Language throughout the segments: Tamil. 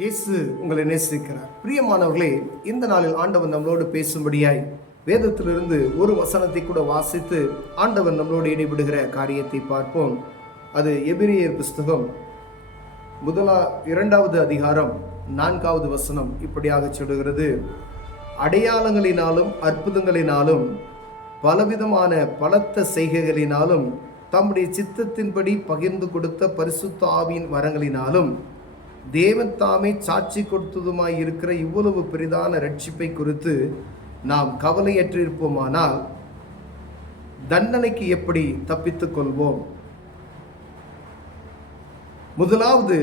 இயேசு உங்களை நேசிக்கிறார். பிரியமானவர்களே, இந்த நாளில் ஆண்டவர் நம்மளோடு பேசும்படியாய் வேதத்திலிருந்து ஒரு வசனத்தை கூட வாசித்து ஆண்டவர் நம்மளோடு இடைபடுகிற காரியத்தை பார்ப்போம். அது எபிரேயர் புஸ்தகம் 2வது அதிகாரம் 4வது வசனம் இப்படியாக சொல்லுகிறது: அடையாளங்களினாலும் அற்புதங்களினாலும் பலவிதமான பலத்த செய்கைகளினாலும் தம்முடைய சித்தத்தின்படி பகிர்ந்து கொடுத்த பரிசுத்த ஆவியின் வரங்களினாலும் தேவன் தாமே சாட்சி கொடுத்ததுமாய் இருக்கிற இவ்வளவு பெரிதான ரட்சிப்பை குறித்து நாம் கவலையற்றிருப்போமானால் தண்டனைக்கு எப்படி தப்பித்துக் கொள்வோம்? முதலாவது,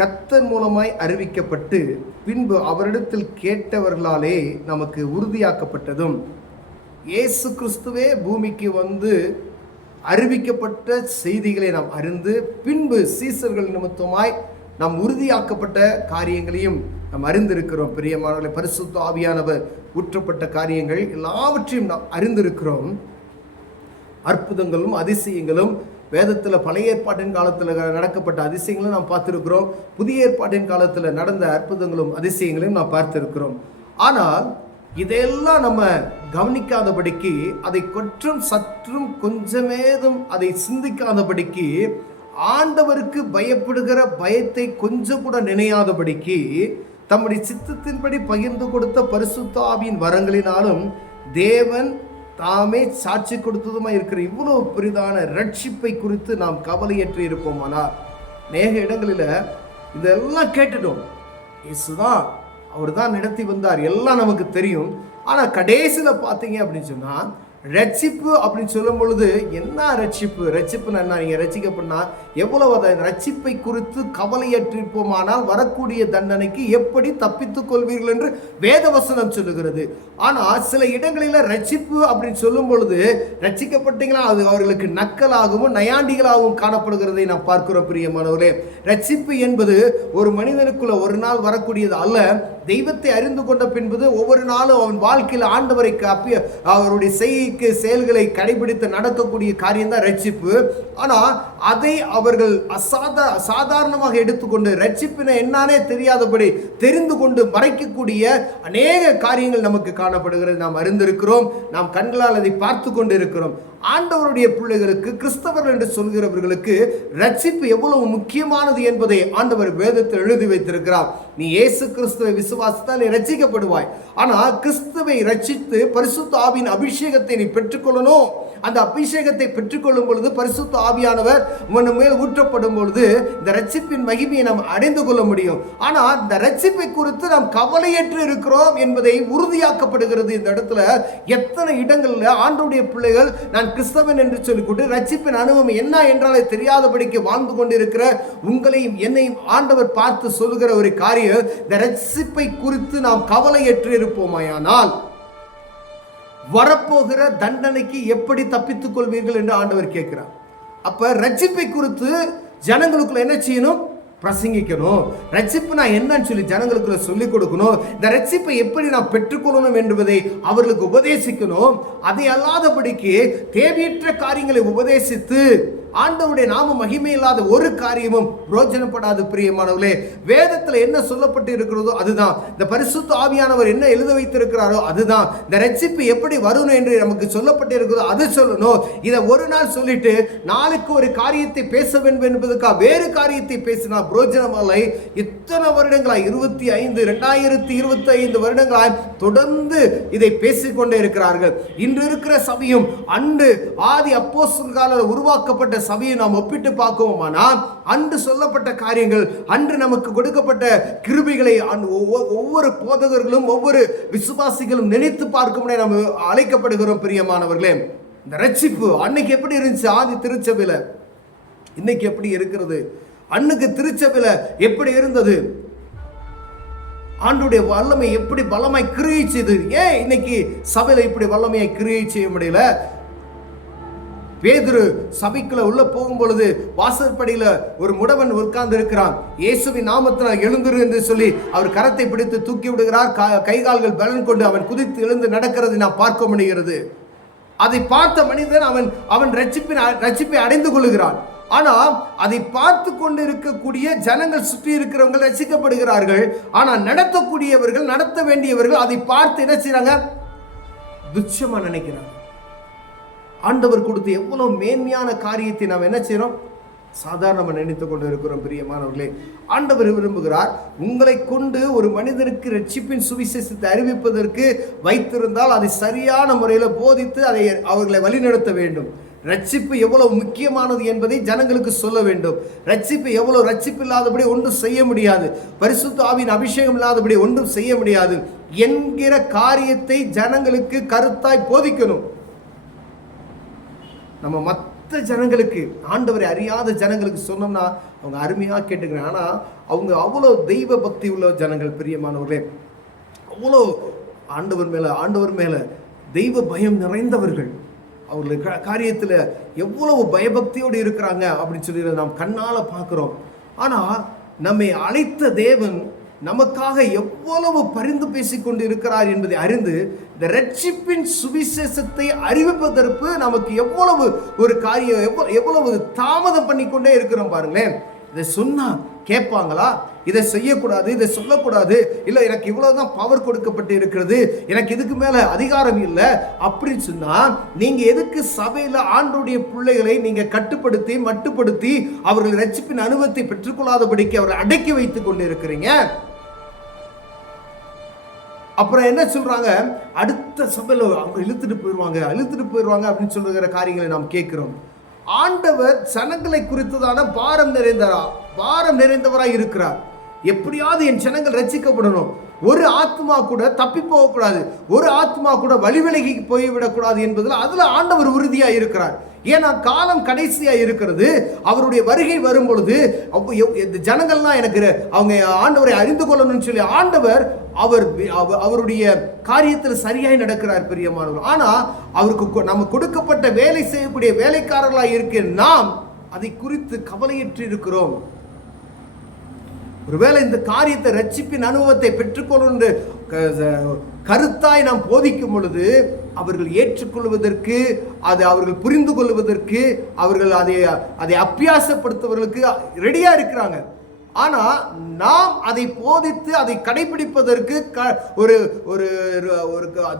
கர்த்தர் மூலமாய் அறிவிக்கப்பட்டு பின்பு அவரிடத்தில் கேட்டவர்களாலே நமக்கு உறுதியாக்கப்பட்டதும், இயேசு கிறிஸ்துவே பூமிக்கு வந்து அறிவிக்கப்பட்ட செய்திகளை நாம் அறிந்து பின்பு சீசர்கள் நிமித்தமாய் நாம் உறுதியாக்கப்பட்ட காரியங்களையும் நாம் அறிந்திருக்கிறோம். பிரியமானவர்களே, பரிசுத்த ஆவியானவர் ஊற்றப்பட்ட காரியங்கள் எல்லாவற்றையும் நாம் அறிந்திருக்கிறோம். அற்புதங்களும் அதிசயங்களும் வேதத்தில் பழைய ஏற்பாட்டின் காலத்தில் நடக்கப்பட்ட அதிசயங்களும் நாம் பார்த்துருக்கிறோம். புதிய ஏற்பாட்டின் காலத்தில் நடந்த அற்புதங்களும் அதிசயங்களையும் நாம் பார்த்திருக்கிறோம். ஆனால் இதையெல்லாம் நம்ம கவனிக்காதபடிக்கு, அதை குற்றம் சற்றும் கொஞ்சமேதும் அதை சிந்திக்காதபடிக்கு, ஆண்டவருக்கு பயப்படுகிற பயத்தை கொஞ்சம் கூட நினையாதபடிக்கு, தம்முடைய சித்தத்தின்படி பகிர்ந்து கொடுத்த பரிசுத்த ஆவியின் வரங்களினாலும் தேவன் தாமே சாட்சி கொடுத்ததுமா இருக்கிற இவ்வளவு பெரிதான ரட்சிப்பை குறித்து நாம் கவலையற்று இருப்போமானால், அநேக இடங்களில் இதெல்லாம் கேட்டுட்டோம். இயேசுதான், அவர் தான் நடத்தி வந்தார், எல்லாம் நமக்கு தெரியும். ஆனால் கடைசியில் பார்த்தீங்க அப்படின்னு சொன்னால், ரட்சிப்பு அப்படின்னு சொல்லும் பொழுது என்ன ரட்சிப்பு? ரட்சிப்புன்னா என்ன? நீங்கள் ரட்சிக்கப்படனா எவ்வளவு அதை ரட்சிப்பை குறித்து கவலையற்றிருப்போமானால் வரக்கூடிய தண்டனைக்கு எப்படி தப்பித்துக் கொள்வீர்கள் என்று வேதவசனம் சொல்லுகிறது. ஆனால் சில இடங்களில் ரட்சிப்பு அப்படின்னு சொல்லும் பொழுது ரட்சிக்கப்பட்டீங்களா அது அவர்களுக்கு நக்கலாகவும் நயாண்டிகளாகவும் காணப்படுகிறதை நாம் பார்க்கிறோம். பிரியமானவர்களே, ரட்சிப்பு என்பது ஒரு மனிதனுக்குள்ள ஒரு நாள் வரக்கூடியது அல்ல. தெய்வத்தை அறிந்து கொண்ட பின்பது ஒவ்வொரு நாளும் அவன் வாழ்க்கையில் ஆண்டவரை அவருடைய செயல்களை கடைபிடித்து நடக்கக்கூடிய காரியம் தான் ரட்சிப்பு. ஆனால் அதை அவர்கள் சாதாரணமாக எடுத்துக்கொண்டு ரட்சிப்பினை என்னானே தெரியாதபடி தெரிந்து கொண்டு மறைக்கக்கூடிய அநேக காரியங்கள் நமக்கு காணப்படுகிறது. நாம் அறிந்திருக்கிறோம், நாம் கண்களால் அதை பார்த்து கொண்டு இருக்கிறோம். ஆண்டவருடைய பிள்ளைகளுக்கு, கிறிஸ்தவர்கள் என்று சொல்கிறவர்களுக்கு ரட்சிப்பு எவ்வளவு முக்கியமானது என்பதை ஆண்டவர் வேதத்தில் எழுதி வைத்திருக்கிறார். நீ இயேசு கிறிஸ்துவை விசுவாசித்தால் நீ ரட்சிக்கப்படுவாய். ஆனால் கிறிஸ்துவை ரட்சித்து பரிசுத்த ஆவியின் அபிஷேகத்தை நீ பெற்றுக்கொள்ளணும். அந்த அபிஷேகத்தை பெற்றுக்கொள்ளும் பொழுது பரிசுத்த ஆவியானவர் உன் மேல் ஊற்றப்படும் பொழுது இந்த ரட்சிப்பின் மகிமையை நாம் அடைந்து கொள்ள முடியும். ஆனால் இந்த ரட்சிப்பை குறித்து நாம் கவலையற்று இருக்கிறோம் என்பதை உறுதியாக்கப்படுகிறது. இந்த இடத்துல எத்தனை இடங்களில் ஆண்டவருடைய பிள்ளைகள் நான் கிறிஸ்தவன் என்று சொல்லிக்கொண்டு ரட்சிப்பின் அனுபவம் என்ன என்றாலே தெரியாதபடிக்கு வாழ்ந்து கொண்டிருக்கிற உங்களையும் என்னையும் ஆண்டவர் பார்த்து சொல்லுகிற ஒரு காரியம், இந்த ரட்சிப்பை குறித்து நாம் கவலையற்று இருப்போமாயானால் வரப்போகிற தண்டனைக்கு எப்படி தப்பித்துக் கொள்வீர்கள் என்று ஆண்டவர் கேட்கிறார். அப்ப ரட்சிப்பை குறித்து ஜனங்களுக்குள்ள என்ன செய்யணும்? பிரசங்கிக்கணும். ரட்சிப்பு நான் என்னன்னு சொல்லி ஜனங்களுக்குள்ள சொல்லிக் கொடுக்கணும். இந்த ரட்சிப்பை எப்படி நான் பெற்றுக்கொள்ளணும் என்பதை அவர்களுக்கு உபதேசிக்கணும். அதை அல்லாதபடிக்கு தேவையற்ற காரியங்களை உபதேசித்து ஆண்டவருடைய நாம மகிமை இல்லாத ஒரு காரியமும் பிரோஜனப்படாது. பிரியமானவர்களே, வேதத்தில் என்ன சொல்லப்பட்டு இருக்கிறதோ அதுதான், இந்த பரிசுத்த ஆவியானவர் என்ன எழுத வைத்திருக்கிறாரோ அதுதான், இந்த ரட்சிப்பு எப்படி வரும் என்று நமக்கு சொல்லப்பட்டு இருக்கிறதோ அது சொல்லணும். இதை ஒரு நாள் சொல்லிட்டு நாளைக்கு ஒரு காரியத்தை பேச வேண்டும் என்பதற்காக வேறு காரியத்தை பேசினா பிரோஜனமில்லை. இத்தனை வருடங்களாய் 2025 வருடங்களாய் தொடர்ந்து இதை பேசிக்கொண்டே இருக்கிறார்கள். இன்று இருக்கிற சபையும் அன்று ஆதி அப்போஸ்தலர் காலத்தில் உருவாக்கப்பட்ட சபையை நாம் ஒப்பிட்டு பார்க்குவோமானால், அன்று சொல்லப்பட்ட காரியங்கள், அன்று நமக்கு கொடுக்கப்பட்ட கிருபைகளை ஒவ்வொரு போதகர்களும் ஒவ்வொரு விசுவாசிகளும் நினைத்து பார்க்கும்படி நாம் அழைக்கப்படுகிறோம். பிரியமானவர்களே, இந்த ரட்சிப்பு அன்னைக்கு எப்படி இருந்துச்சு ஆதி திருச்சபையில, இன்னைக்கு எப்படி இருக்கிறது? அன்னைக்கு திருச்சபையில எப்படி இருந்தது? ஆண்டுடைய வல்லமை எப்படி பலமாய் கிரியை செய்து? ஏன் இன்னைக்கு சபையில இப்படி வல்லமையை கிரியை செய்ய முடியல? பேதுரு சபைக்குள்ள உள்ள போகும் பொழுது வாசற்படியில ஒரு முடவன் உட்கார்ந்து இருக்கிறான். இயேசுவின் நாமத்தில் எழுந்துரு என்று சொல்லி அவர் கரத்தை பிடித்து தூக்கி விடுகிறார். கைகால்கள் பலன் கொண்டு அவன் குதித்து எழுந்து நடக்கிறது நாம் பார்க்க முடிகிறது. அதை பார்த்த மனிதன் அவன் ரட்சிப்பை அடைந்து கொள்கிறான். ஆனா அதை பார்த்து கொண்டு இருக்கக்கூடிய ஜனங்கள், சுற்றி இருக்கிறவங்க ரசிக்கப்படுகிறார்கள். ஆனா நடத்தக்கூடியவர்கள், நடத்த வேண்டியவர்கள் அதை பார்த்து என்ன செய்றாங்க? துச்சமா நினைக்கிறாங்க. ஆண்டவர் கொடுத்த எவ்வளவு மேன்மையான காரியத்தை நாம் என்ன செய்யறோம்? சாதாரணமாக நினைத்துக் கொண்டு இருக்கிறோம். பிரியமானவர்களே, ஆண்டவர் விரும்புகிறார், உங்களை கொண்டு ஒரு மனிதனுக்கு ரட்சிப்பின் சுவிசேஷத்தை அறிவிப்பதற்கு வைத்திருந்தால் அதை சரியான முறையில் போதித்து அதை அவர்களை வழிநடத்த வேண்டும். ரட்சிப்பு எவ்வளவு முக்கியமானது என்பதை ஜனங்களுக்கு சொல்ல வேண்டும். ரட்சிப்பு எவ்வளவு, ரட்சிப்பு இல்லாதபடி ஒன்றும் செய்ய முடியாது, பரிசுத்த ஆவியின் அபிஷேகம் இல்லாதபடி ஒன்றும் செய்ய முடியாது என்கிற காரியத்தை ஜனங்களுக்கு கருத்தாய் போதிக்கணும். நம்ம மற்ற ஜனங்களுக்கு, ஆண்டவரை அறியாத ஜனங்களுக்கு சொன்னோம்னா அவங்க அருமையாக கேட்டுக்கிறேன். ஆனால் அவங்க அவ்வளோ தெய்வ பக்தி உள்ள ஜனங்கள். பிரியமானவர்களே, அவ்வளோ ஆண்டவர் மேலே தெய்வ பயம் நிறைந்தவர்கள். அவர்களுக்கு காரியத்தில் எவ்வளவு பயபக்தியோடு இருக்கிறாங்க அப்படின்னு சொல்லி நாம் கண்ணால் பார்க்குறோம். ஆனால் நம்மை அழைத்த தேவன் நமக்காக எவ்வளவு பரிந்து பேசிக்கொண்டு இருக்கிறார் என்பதை அறிந்து இந்த ரட்சிப்பின் சுவிசேஷத்தை அறிவிப்பதற்கு நமக்கு எவ்வளவு ஒரு காரியம், எவ்வளவு தாமதம் பண்ணிக்கொண்டே இருக்கிறோம் பாருங்களேன். இதை சொன்னா கேட்பாங்களா? இதை செய்யக்கூடாது, இதை சொல்லக்கூடாது, இல்லை எனக்கு இவ்வளவுதான் பவர் கொடுக்கப்பட்டு இருக்கிறது, எனக்கு இதுக்கு மேல அதிகாரம் இல்லை அப்படின்னு சொன்னா நீங்க எதுக்கு சபையில ஆண்டவருடைய பிள்ளைகளை நீங்க கட்டுப்படுத்தி மட்டுப்படுத்தி அவர்கள் ரட்சிப்பின் அனுபவத்தை பெற்றுக்கொள்ளாதபடிக்கு அவர்கள் அடக்கி வைத்துக் கொண்டு இருக்கிறீங்க? அப்புறம் என்ன சொல்றாங்க? அடுத்த சபையில் அவங்க இழுத்துட்டு போயிடுவாங்க அப்படின்னு சொல்லுகிற காரியங்களை நாம் கேட்கிறோம். ஆண்டவர் ஜனங்களை குறித்ததான பாரம் நிறைந்தவராய் இருக்கிறார். எப்படியாவது என் ஜனங்கள் ரட்சிக்கப்படணும், ஒரு ஆத்மா கூட தப்பி போகக்கூடாது, ஒரு ஆத்மா கூட வழிவிலகி போய்விடக்கூடாது என்பதில் அதுல ஆண்டவர் உறுதியா இருக்கிறார். ஏன்னா காலம் கடைசியா இருக்கிறது. அவருடைய வருகை வரும் பொழுது ஜனங்கள்லாம் எனக்கு அவங்க ஆண்டவரை அறிந்து கொள்ளணும்னு சொல்லி ஆண்டவர் அவருடைய காரியத்தில் சரியாய் நடக்கிறார். பிரியமானவர், ஆனா அவருக்கு நம்ம கொடுக்கப்பட்ட வேலை செய்யக்கூடிய வேலைக்காரர்களாக இருக்க நாம் அதை குறித்து கவலையற்று இருக்கிறோம். ஒருவேளை இந்த காரியத்தை, ரட்சிப்பின் அனுபவத்தை பெற்றுக்கொள்ளும் கருத்தாய் நாம் போதிக்கும் பொழுது அவர்கள் ஏற்றுக்கொள்வதற்கு, அதை அவர்கள் புரிந்து கொள்வதற்கு, அவர்கள் அதை அபியாசப்படுத்துவதற்கு ரெடியா இருக்கிறாங்க. ஆனா நாம் அதை போதித்து அதை கடைபிடிப்பதற்கு ஒரு ஒரு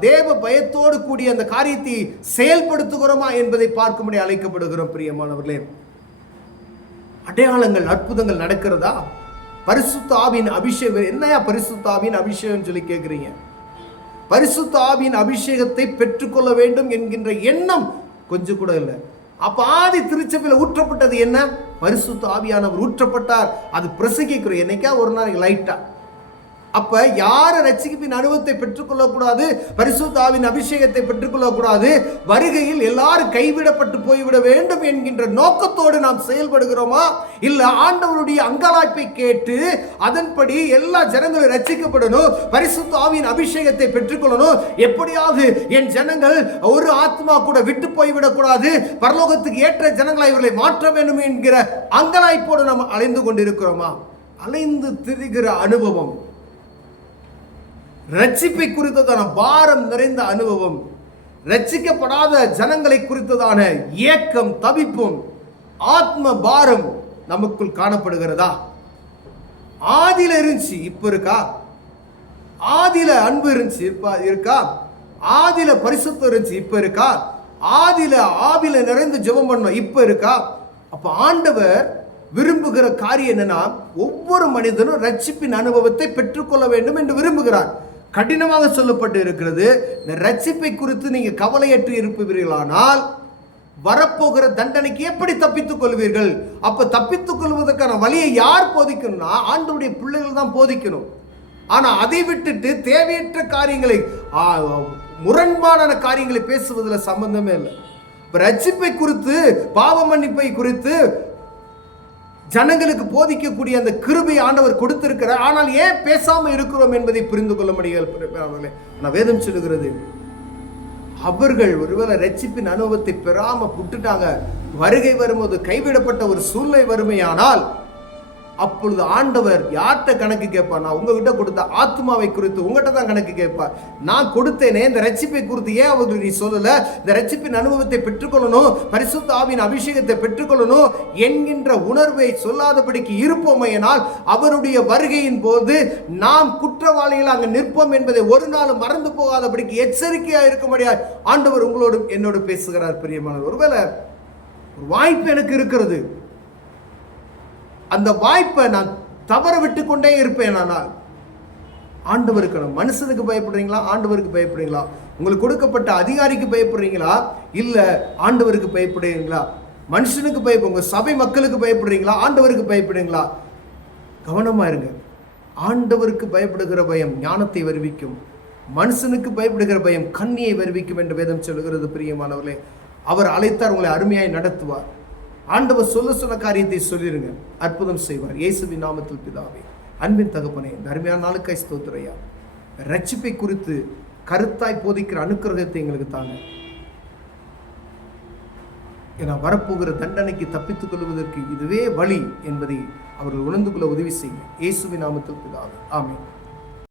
தேவ பயத்தோடு கூடிய அந்த காரியத்தை செயல்படுத்துகிறோமா என்பதை பார்க்கும்படி அழைக்கப்படுகிறோம். பிரியமானவர்களே, அடையாளங்கள், அற்புதங்கள் நடக்கிறதா? பரிசுத்த ஆவியின் அபிஷேகம் என்னையா? பரிசுத்த ஆவியின் அபிஷேகம் சொல்லி கேட்குறீங்க. பரிசுத்த ஆவியின் அபிஷேகத்தை பெற்றுக்கொள்ள வேண்டும் என்கின்ற எண்ணம் கொஞ்சம் கூட இல்லை. அப்ப ஆதி திருச்சபையில் ஊற்றப்பட்டது என்ன? பரிசுத்த ஆவியானவர் ஊற்றப்பட்டார். அது பிரசங்கிக்கிறோம் என்னைக்கா ஒரு நாளைக்கு லைட்டா. அப்ப யார ரட்சிப்பின் அனுபவத்தை பெற்றுக்கொள்ளக்கூடாது, பரிசுத்த ஆவியின் அபிஷேகத்தை பெற்றுக்கொள்ளக்கூடாது, வருகையில் எல்லாரும் கைவிடப்பட்டு போய்விட வேண்டும் என்கின்ற நோக்கத்தோடு நாம் செயல்படுகிறோமா? இல்ல ஆண்டவருடைய அங்கலாய்ப்பை கேட்டு அதன்படி எல்லா ஜனங்களும் ரட்சிக்கப்படணும், பரிசுத்த ஆவியின் அபிஷேகத்தை பெற்றுக்கொள்ளணும், எப்படியாவது என் ஜனங்கள் ஒரு ஆத்மா கூட விட்டு போய்விடக்கூடாது, பரலோகத்துக்கு ஏற்ற ஜனங்களை இவர்களை மாற்ற வேண்டும் என்கிற அங்கலாய்ப்போடு நாம் அலைந்து கொண்டிருக்கிறோமா? அலைந்து திரிகிற அனுபவம், ரட்சிப்பை குறித்ததான பாரம் நிறைந்த அனுபவம், ரட்சிக்கப்படாத ஜனங்களை குறித்ததான ஏக்கம், தவிப்பும், ஆத்ம பாரம் நமக்குள் காணப்படுகிறதா? ஆதியில இருந்துச்சு, இப்ப இருக்கா? ஆதியில அன்பு இருந்துச்சு, இருக்கா? ஆதியில பரிசுத்தம் இருந்துச்சு, இப்ப இருக்கா? ஆதியில ஆவில நிறைந்து ஜெபம் பண்ணோம், இப்ப இருக்கா? அப்ப ஆண்டவர் விரும்புகிற காரியம் என்னன்னா, ஒவ்வொரு மனிதனும் ரட்சிப்பின் அனுபவத்தை பெற்றுக்கொள்ள வேண்டும் என்று விரும்புகிறார். கடினமாக சொல்லப்பட்டு இருக்கிறது. இந்த ரட்சிப்பை குறித்து நீங்க கவலையற்று இருப்பீர்களானால் வரப்போகிற தண்டனைக்கு எப்படி தப்பித்துக் கொள்வீர்கள்? அப்ப தப்பித்துக் கொள்வதற்கான வழியை யார் போதிக்கணும்னா ஆண்டவருடைய பிள்ளைகள் தான் போதிக்கணும். ஆனா அதை விட்டுட்டு தேவையற்ற காரியங்களை, முரண்பாடான காரியங்களை பேசுவதில் சம்பந்தமே இல்லை. இப்ப ரட்சிப்பை குறித்து, பாவ மன்னிப்பை குறித்து ஜனங்களுக்கு போதிக்கக்கூடிய அந்த கிருபை ஆண்டவர் கொடுத்திருக்கிறார். ஆனால் ஏன் பேசாம இருக்கிறோம் என்பதை புரிந்து கொள்ள முடியல. நான் வேதம் சொல்லுகிறது, அவர்கள் ஒருவேளை ரட்சிப்பின் அனுபவத்தை பெறாம விட்டுட்டாங்க, வருகை வரும்போது கைவிடப்பட்ட ஒரு சூழ்நிலை வறுமையானால் அப்பொழுது ஆண்டவர் யார்கிட்ட கணக்கு கேட்பார்? நான் உங்ககிட்ட கொடுத்த ஆத்மாவை குறித்து உங்ககிட்ட தான் கணக்கு கேட்பார். நான் கொடுத்தேனே இந்த ரட்சிப்பை குறித்து ஏன் அவர்கள் நீ சொல்லல? இந்த ரட்சிப்பின் அனுபவத்தை பெற்றுக்கொள்ளணும், பரிசுத்த ஆவியின் அபிஷேகத்தை பெற்றுக்கொள்ளணும் என்கின்ற உணர்வை சொல்லாதபடிக்கு இருப்போமையினால் அவருடைய வருகையின் போது நாம் குற்றவாளிகள் அங்கு நிற்போம் என்பதை ஒரு நாள் மறந்து போகாதபடிக்கு எச்சரிக்கையா இருக்கும்படியா ஆண்டவர் உங்களோடு என்னோடு பேசுகிறார். பிரியமானவர், ஒருவேளை ஒரு வாய்ப்பு எனக்கு இருக்கிறது, அந்த வாய்ப்பை நான் தவற விட்டு கொண்டே இருப்பேன். ஆனால் ஆண்டவருக்கு, மனுஷனுக்கு பயப்படுறீங்களா, ஆண்டவருக்கு பயப்படுறீங்களா? உங்களுக்கு கொடுக்கப்பட்ட அதிகாரிக்கு பயப்படுறீங்களா, இல்ல ஆண்டவருக்கு பயப்படுறீங்களா? மனுஷனுக்கு உங்க சபை மக்களுக்கு பயப்படுறீங்களா, ஆண்டவருக்கு பயப்படுறீங்களா? கவனமா இருங்க. ஆண்டவருக்கு பயப்படுகிற பயம் ஞானத்தை வருவிக்கும், மனுஷனுக்கு பயப்படுகிற பயம் கண்ணியை வருவிக்கும் என்று வேதம் சொல்லுகிறது. பிரியமானவர்களே, அவர் அழைத்தார், உங்களை அருமையாய் நடத்துவார். ஆண்டவர் சொன்ன காரியத்தை சொல்லிருங்க, அற்புதம் செய்வார். இயேசுவின் நாமத்தில் பிதாவே. அன்பின் தகப்பனே, இந்த அருமையான நாளுக்காய் ஸ்தோத்திரையா. ரட்சிப்பை குறித்து கருத்தாய் போதிக்கிற அனுக்கிரகத்தை எங்களுக்கு தாங்க. ஏன்னா வரப்போகிற தண்டனைக்கு தப்பித்துக் கொள்வதற்கு இதுவே வழி என்பதை அவர்கள் உணர்ந்து கொள்ள உதவி செய்யுங்க. இயேசுவின் நாமத்தில் பிதாவே, ஆமென்.